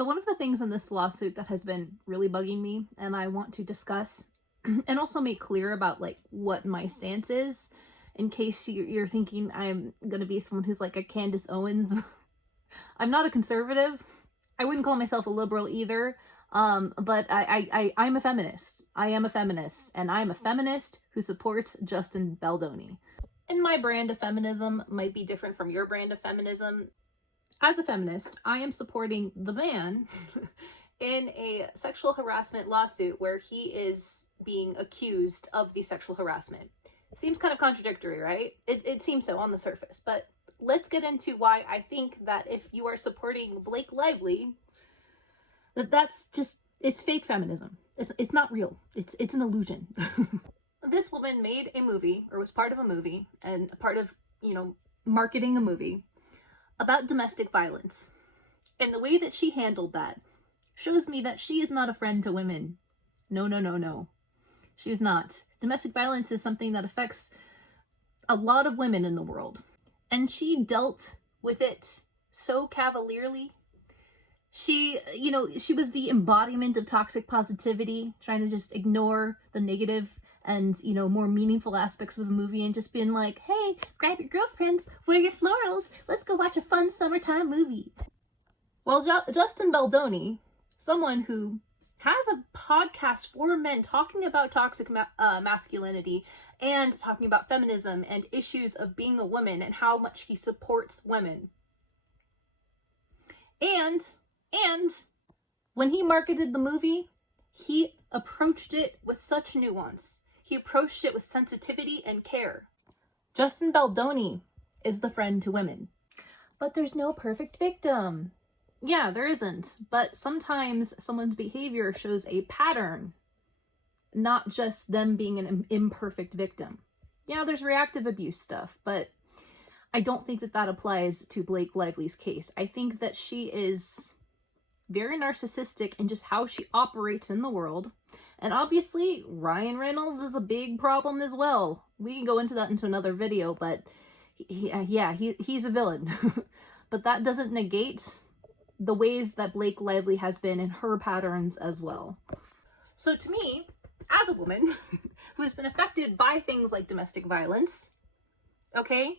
So one of the things in this lawsuit that has been really bugging me and I want to discuss and also make clear about like what my stance is, in case you're thinking I'm gonna be someone who's like a Candace Owens. I'm not a conservative. I wouldn't call myself a liberal either. But I'm a feminist. I am a feminist, and I'm a feminist who supports Justin Baldoni. And my brand of feminism might be different from your brand of feminism. As a feminist, I am supporting the man in a sexual harassment lawsuit where he is being accused of the sexual harassment. Seems kind of contradictory, right? It seems so on the surface, but let's get into why I think that if you are supporting Blake Lively, that's just, it's fake feminism. It's not real. It's an illusion. This woman made a movie, or was part of a movie, and a part of, marketing a movie about domestic violence. And the way that she handled that shows me that she is not a friend to women. No. She is not. Domestic violence is something that affects a lot of women in the world. And she dealt with it so cavalierly. She was the embodiment of toxic positivity, trying to just ignore the negative and, more meaningful aspects of the movie and just being like, hey, grab your girlfriends, wear your florals, let's go watch a fun summertime movie. Well, Justin Baldoni, someone who has a podcast for men talking about toxic masculinity and talking about feminism and issues of being a woman and how much he supports women. And when he marketed the movie, he approached it with such nuance. He approached it with sensitivity and care. Justin Baldoni is the friend to women. But there's no perfect victim. Yeah, there isn't. But sometimes someone's behavior shows a pattern, not just them being an imperfect victim. Yeah, there's reactive abuse stuff, but I don't think that applies to Blake Lively's case. I think that she is very narcissistic in just how she operates in the world. And obviously, Ryan Reynolds is a big problem as well. We can go into that into another video, but he's a villain. But that doesn't negate the ways that Blake Lively has been in her patterns as well. So to me, as a woman who has been affected by things like domestic violence, okay,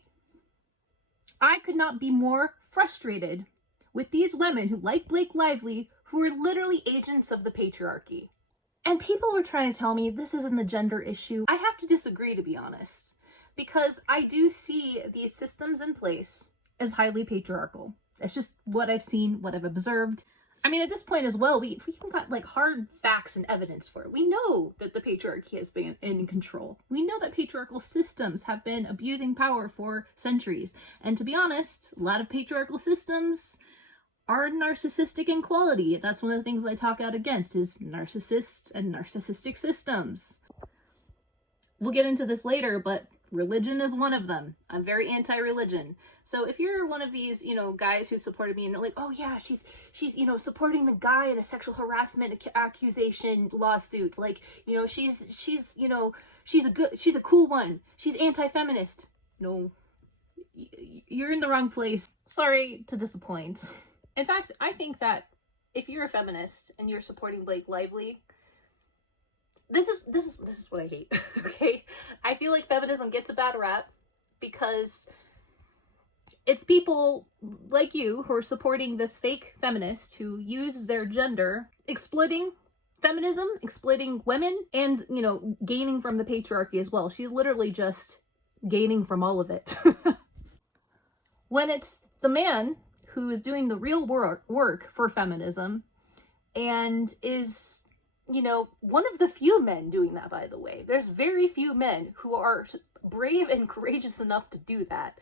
I could not be more frustrated with these women who, like Blake Lively, who are literally agents of the patriarchy. And people were trying to tell me this isn't a gender issue. I have to disagree, to be honest, because I do see these systems in place as highly patriarchal. It's just what I've seen, what I've observed. I mean, at this point as well, we even got like hard facts and evidence for it. We know that the patriarchy has been in control. We know that patriarchal systems have been abusing power for centuries. And to be honest, a lot of patriarchal systems are narcissistic in quality. That's one of the things I talk out against, is narcissists and narcissistic systems. We'll get into this later, but religion is one of them. I'm very anti-religion. So if you're one of these, guys who supported me and are like, oh yeah, she's supporting the guy in a sexual harassment accusation lawsuit. Like, she's a cool one. She's anti-feminist. No, you're in the wrong place. Sorry to disappoint. In fact, I think that if you're a feminist and you're supporting Blake Lively, this is what I hate. Okay, I feel like feminism gets a bad rap because it's people like you who are supporting this fake feminist who use their gender exploiting feminism, exploiting women, and gaining from the patriarchy as well. She's literally just gaining from all of it. When it's the man who is doing the real work for feminism and is, one of the few men doing that, by the way. There's very few men who are brave and courageous enough to do that.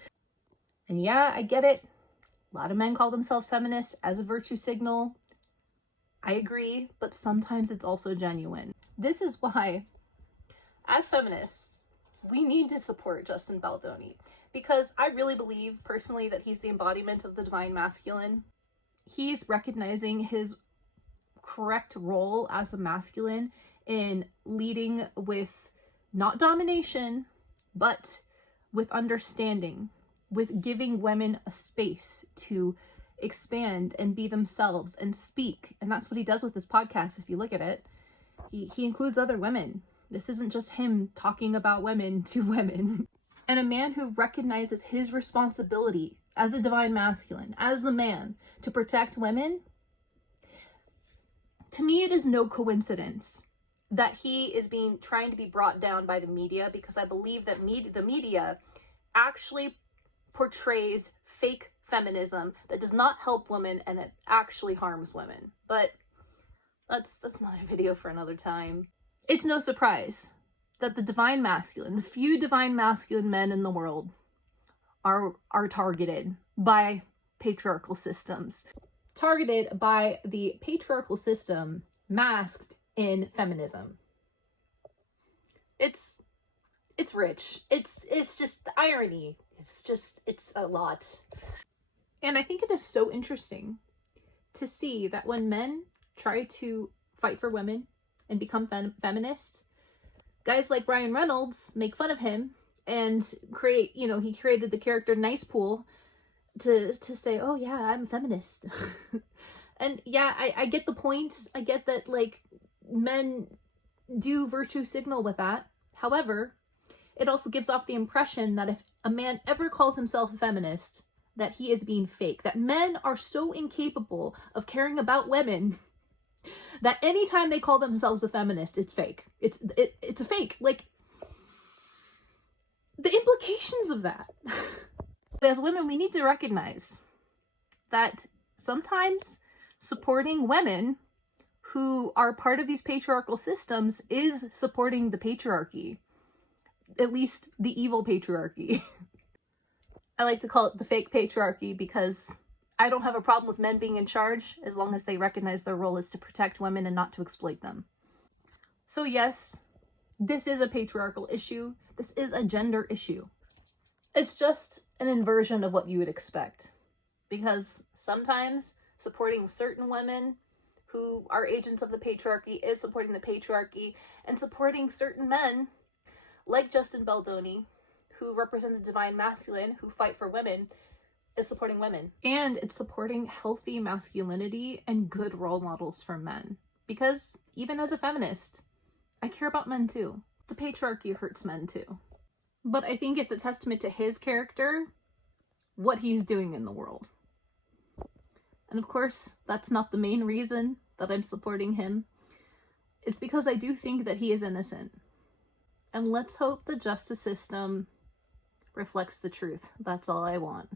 And yeah, I get it. A lot of men call themselves feminists as a virtue signal. I agree, but sometimes it's also genuine. This is why, as feminists, we need to support Justin Baldoni. Because I really believe, personally, that he's the embodiment of the divine masculine. He's recognizing his correct role as a masculine in leading with not domination, but with understanding, with giving women a space to expand and be themselves and speak. And that's what he does with his podcast. If you look at it, he includes other women. This isn't just him talking about women to women. And a man who recognizes his responsibility as a divine masculine, as the man, to protect women. To me, it is no coincidence that he is trying to be brought down by the media, because I believe that the media actually portrays fake feminism that does not help women, and it actually harms women. But that's another video for another time. It's no surprise that the divine masculine, the few divine masculine men in the world, are targeted by patriarchal systems. Targeted by the patriarchal system masked in feminism. It's rich. It's just the irony. It's a lot. And I think it is so interesting to see that when men try to fight for women and become feminist, guys like Ryan Reynolds make fun of him and he created the character Nice Pool to say, oh yeah, I'm a feminist. And yeah, I get the point. I get that, like, men do virtue signal with that. However, it also gives off the impression that if a man ever calls himself a feminist, that he is being fake. That men are so incapable of caring about women that anytime they call themselves a feminist, it's fake. It's a fake. Like, the implications of that. But as women, we need to recognize that sometimes supporting women who are part of these patriarchal systems is supporting the patriarchy. At least the evil patriarchy. I like to call it the fake patriarchy because I don't have a problem with men being in charge as long as they recognize their role is to protect women and not to exploit them. So yes, this is a patriarchal issue. This is a gender issue. It's just an inversion of what you would expect. Because sometimes supporting certain women who are agents of the patriarchy is supporting the patriarchy, and supporting certain men, like Justin Baldoni, who represent the divine masculine, who fight for women, is supporting women. And it's supporting healthy masculinity and good role models for men. Because even as a feminist, I care about men too. The patriarchy hurts men too. But I think it's a testament to his character, what he's doing in the world. And of course, that's not the main reason that I'm supporting him. It's because I do think that he is innocent. And let's hope the justice system reflects the truth. That's all I want.